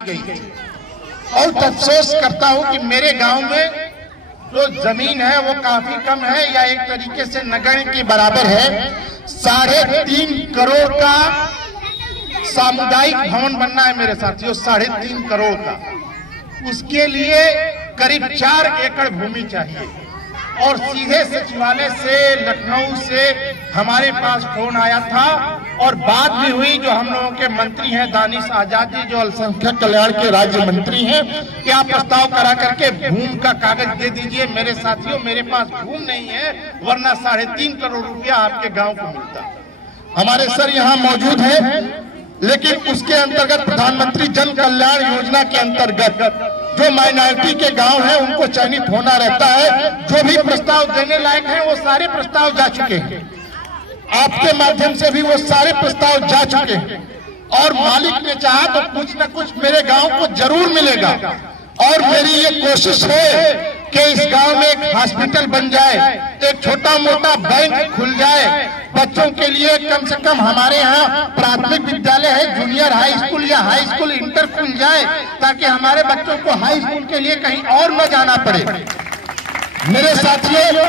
गई। और अफसोस करता हूं कि मेरे गांव में जो जमीन है वो काफी कम है या एक तरीके से नगण्य के बराबर है। 3.5 करोड़ का सामुदायिक भवन बनना है मेरे साथियों, 3.5 करोड़ का। उसके लिए करीब 4 एकड़ भूमि चाहिए। और सीधे सचिवालय से, लखनऊ से हमारे पास फोन आया था और बात भी हुई। जो हम लोगों के मंत्री हैं दानिश आजाद जी, जो अल्पसंख्यक कल्याण के राज्य मंत्री हैं, कि आप प्रस्ताव करा करके भूमि का कागज दे दीजिए। मेरे साथियों, मेरे पास भूमि नहीं है, वरना 3.5 करोड़ रुपया आपके गांव को मिलता। हमारे सर यहाँ मौजूद है, लेकिन उसके अंतर्गत प्रधानमंत्री जन कल्याण योजना के अंतर्गत जो माइनॉरिटी के गांव हैं उनको चयनित होना रहता है। जो भी प्रस्ताव देने लायक हैं वो सारे प्रस्ताव जा चुके हैं। आपके माध्यम से भी वो सारे प्रस्ताव जा चुके हैं। और मालिक ने चाहा तो कुछ न कुछ मेरे गांव को जरूर मिलेगा। और मेरी ये कोशिश है कि इस गांव में एक हॉस्पिटल बन जाए, एक छोटा मोटा बैंक खुल जाए। बच्चों के लिए कम से कम हमारे यहाँ प्राथमिक विद्यालय है, जूनियर हाई स्कूल या हाई स्कूल इंटर खुल जाए, ताकि हमारे बच्चों को हाई स्कूल के लिए कहीं और न जाना पड़े। मेरे साथियों,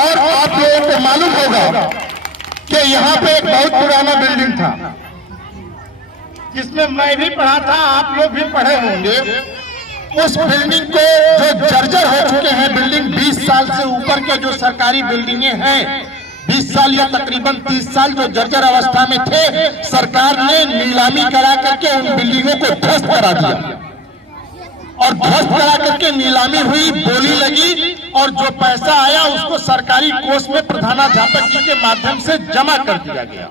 और आप लोगों को मालूम होगा कि यहाँ पे एक बहुत पुराना बिल्डिंग था, जिसमें मैं भी पढ़ा था, आप लोग भी पढ़े होंगे। उस बिल्डिंग को जो जर्जर हो चुके हैं, बिल्डिंग 20 साल से ऊपर के जो सरकारी बिल्डिंगें हैं, 20 साल या तकरीबन 30 साल जो जर्जर अवस्था में थे, सरकार ने नीलामी करा करके उन बिल्डिंगों को ध्वस्त करा दिया। और ध्वस्त करा करके नीलामी हुई, बोली लगी, और जो पैसा आया उसको सरकारी कोष में प्रधानाध्यापक जी के माध्यम से जमा कर दिया गया।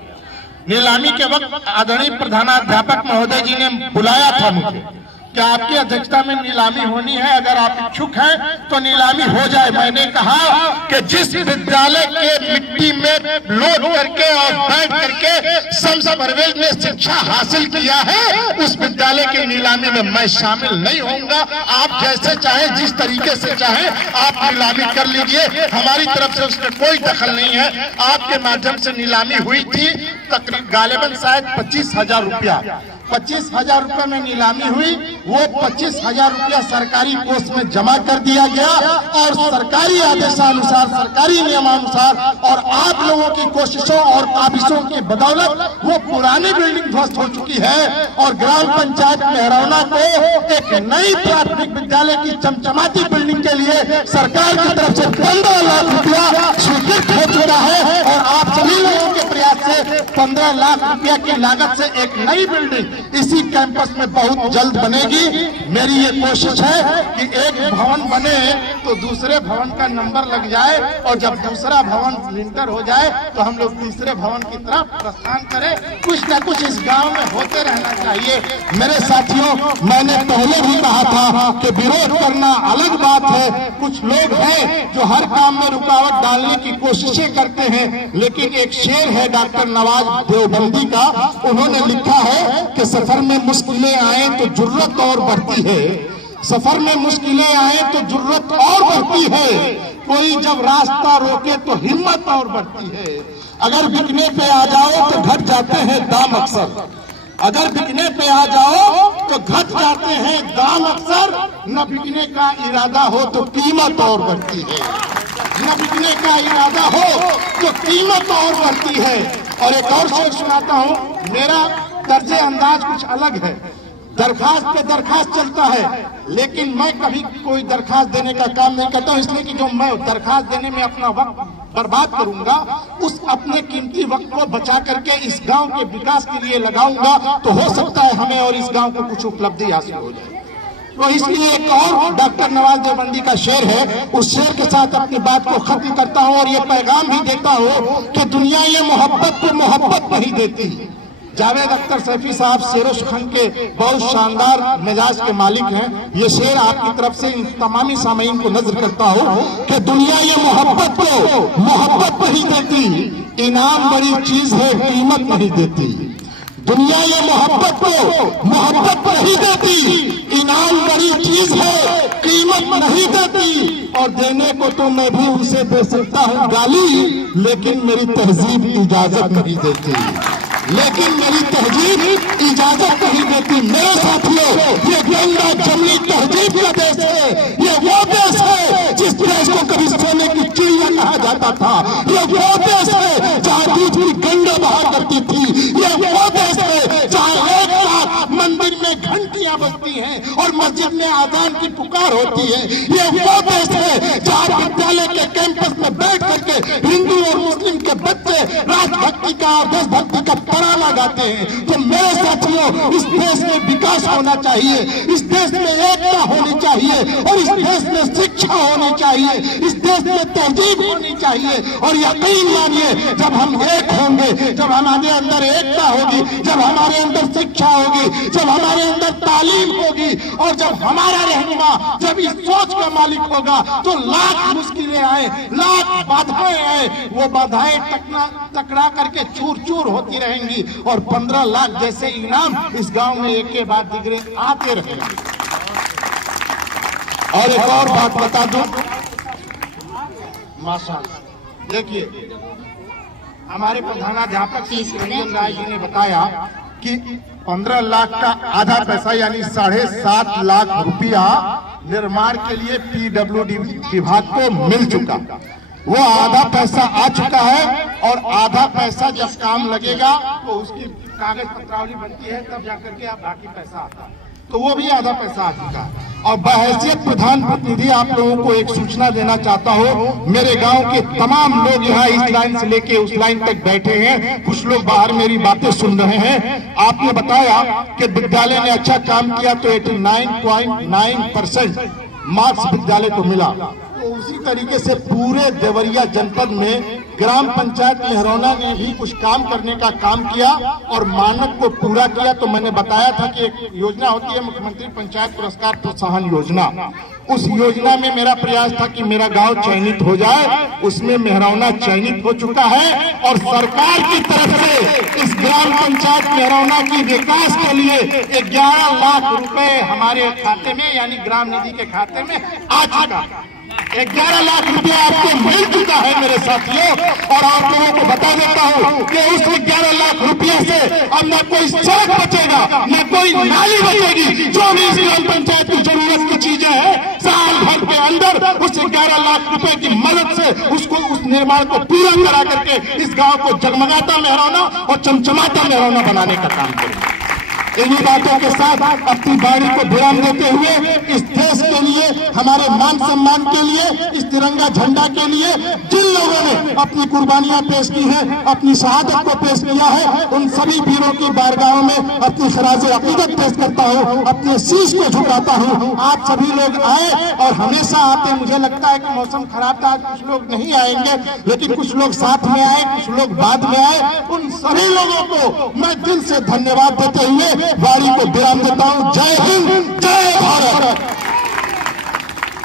नीलामी के वक्त आदरणीय प्रधानाध्यापक महोदय जी ने बुलाया था मुझे कि आपकी अध्यक्षता में नीलामी होनी है, अगर आप इच्छुक हैं तो नीलामी हो जाए। मैंने कहा कि जिस विद्यालय के मिट्टी में लोड करके और बैठ करके संसद परवेज ने शिक्षा हासिल किया है, उस विद्यालय की नीलामी में मैं शामिल नहीं होऊंगा। आप जैसे चाहे, जिस तरीके से चाहे आप नीलामी कर लीजिए, हमारी तरफ से उसमें कोई दखल नहीं है। आपके माध्यम से नीलामी हुई थी, तकरीबन गालिबन शायद 25,000 रुपया, 25,000 रुपये में नीलामी हुई। वो 25,000 रुपया सरकारी कोष में जमा कर दिया गया और सरकारी आदेशानुसार, सरकारी नियमानुसार और आप लोगों की कोशिशों और काबिशों की बदौलत वो पुरानी बिल्डिंग ध्वस्त हो चुकी है। और ग्राम पंचायत मेहरौना को एक नई प्राथमिक विद्यालय की चमचमाती बिल्डिंग के लिए सरकार की तरफ से 15 लाख रुपया स्वीकृत हो चुका है। और आप सभी लोगों के प्रयास से 15 लाख रुपया की लागत से एक नई बिल्डिंग इसी कैंपस में बहुत जल्द बनेगी। मेरी ये कोशिश है कि एक भवन बने तो दूसरे भवन का नंबर लग जाए, और जब दूसरा भवन लिंटर हो जाए तो हम लोग तीसरे भवन की तरफ प्रस्थान करें। कुछ न कुछ इस गांव में होते रहना चाहिए। मेरे साथियों, मैंने पहले भी कहा था कि विरोध करना अलग बात है। कुछ लोग हैं जो हर काम में रुकावट डालने की कोशिशें करते हैं, लेकिन एक शेर है डॉक्टर नवाज देवबंदी का, उन्होंने लिखा है कि सफर में मुश्किलें आए तो जुर्रत और बढ़ती है, सफर में मुश्किलें आए तो जुर्रत और बढ़ती है, कोई जब रास्ता रोके तो हिम्मत और बढ़ती है। अगर बिकने पे आ जाओ तो घट जाते हैं दाम अक्सर, अगर बिकने पे आ जाओ तो घट जाते हैं दाम अक्सर, न बिकने का इरादा हो तो कीमत और बढ़ती है, न बिकने का इरादा हो तो कीमत और बढ़ती है। और एक और शेर सुनाता हूँ, मेरा तर्जे अंदाज कुछ अलग है। दरखास्त पे दरखास्त चलता है, लेकिन मैं कभी कोई दरखास्त देने का काम नहीं करता हूँ, इसलिए कि जो मैं दरखास्त देने में अपना वक्त बर्बाद करूंगा, उस अपने कीमती वक्त को बचा करके इस गांव के विकास के लिए लगाऊंगा, तो हो सकता है हमें और इस गांव को कुछ उपलब्धि हासिल हो जाए। तो इसलिए एक और डॉक्टर नवाज देवबंदी का शेर है, उस शेर के साथ अपनी बात को खत्म करता हूँ और ये पैगाम भी देता हूँ कि दुनिया ये मोहब्बत को मोहब्बत नहीं देती। जावेद अख्तर सैफी साहब शेरो सुखन के बहुत शानदार मिजाज के मालिक हैं। ये शेर आपकी तरफ से इन तमामी सामीन को नजर करता हूँ कि दुनिया ये मोहब्बत को मोहब्बत नहीं देती, इनाम बड़ी चीज है कीमत नहीं देती। दुनिया ये मोहब्बत को मोहब्बत नहीं देती, इनाम बड़ी चीज है कीमत नहीं देती। और देने को तो मैं भी उनसे दे सकता हूँ गाली, लेकिन मेरी तहजीब इजाजत नहीं देती, लेकिन मेरी तहजीब इजाजत नहीं देती। मेरे साथियों, ये घंटियां बजती हैं और मस्जिद में आजान की पुकार होती है। ये वो देश है जहाँ विद्यालय के कैंपस में बैठ करके हिंदू और मुस्लिम के बच्चे राजभक्ति का और देशभक्ति का तराना गाते हैं। तो मेरे साथियों, इस देश में विकास होना चाहिए, इस देश में एकता होनी चाहिए और इस देश में शिक्षा होनी चाहिए, इस देश में तहजीब होनी चाहिए। और यकीन मानिए, जब हम एक होंगे, जब हमारे अंदर एकता होगी, जब हमारे अंदर शिक्षा होगी, जब हमारे अंदर तालीम होगी और जब हमारा रहनुमा जब इस सोच का मालिक होगा, तो लाख मुश्किलें आए, लाख बाधाएं आए, वो बाधाएं टकरा करके चूर चूर होती रहेंगी और 15 लाख जैसे इनाम इस गांव में एक के बाद दिगरे आते रहेंगे। और एक और बात बता दूं, माशाअल्लाह, देखिए हमारे प्रधानाध्यापक श्री रंजन राय जी ने बताया कि 15 लाख का आधा पैसा यानी 7.5 लाख रुपया निर्माण के लिए पीडब्ल्यूडी विभाग को मिल चुका। वो आधा पैसा आ चुका है और आधा पैसा जब काम लगेगा तो उसकी कागज पत्रावली बनती है, तब जाकर के आप बाकी पैसा आता है, तो वो भी आधा पैसा आ चुका है। और बहैसियत प्रधान प्रतिनिधि आप लोगों को एक सूचना देना चाहता हूँ, मेरे गांव के तमाम लोग यहाँ इस लाइन से लेके उस लाइन तक बैठे हैं, कुछ लोग बाहर मेरी बातें सुन रहे हैं। आपने बताया कि विद्यालय ने अच्छा काम किया तो 89.9% मार्क्स विद्यालय को मिला। तो उसी तरीके से पूरे देवरिया जनपद में ग्राम पंचायत मेहरौना ने भी कुछ काम करने का काम किया और मानक को पूरा किया। तो मैंने बताया था कि एक योजना होती है मुख्यमंत्री पंचायत पुरस्कार प्रोत्साहन योजना, उस योजना में मेरा प्रयास था कि मेरा गांव चयनित हो जाए, उसमें मेहरौना चयनित हो चुका है और सरकार की तरफ से इस ग्राम पंचायत मेहरौना की विकास के लिए 11 लाख रुपए हमारे खाते में यानी ग्राम निधि के खाते में आ चुका। 11 लाख रुपया आपको मिल चुका है मेरे साथियों। और आप लोगों को बता देता हूँ कि उस 11 लाख रुपया से अब न कोई सड़क बचेगा, न कोई नाली बचेगी, जो भी इस ग्राम पंचायत की जरूरत की चीजें हैं साल भर के अंदर उस 11 लाख रुपए की मदद से उसको उस निर्माण को पूरा करा करके इस गांव को जगमगाता मेहरौना और चमचमाता मेहरौना बनाने का काम करेंगे। इन्हीं बातों के साथ अपनी वाणी को विराम देते हुए इस देश के लिए, हमारे मान सम्मान के लिए, इस तिरंगा झंडा के लिए जिन लोगों ने अपनी कुर्बानियां पेश की हैं, अपनी शहादत को पेश किया है, उन सभी वीरों की बारगाहों में अपनी खराज अकीदत पेश करता हूं, अपने शीश को झुकाता हूं। आप सभी लोग आए और हमेशा आते। मुझे लगता है कि मौसम खराब था, आज कुछ लोग नहीं आएंगे, लेकिन कुछ लोग साथ में आए, कुछ लोग बाद में आए। उन सभी लोगों को मैं दिल से धन्यवाद देते हुए वाणी को विराम देता हूं। जय हिंद।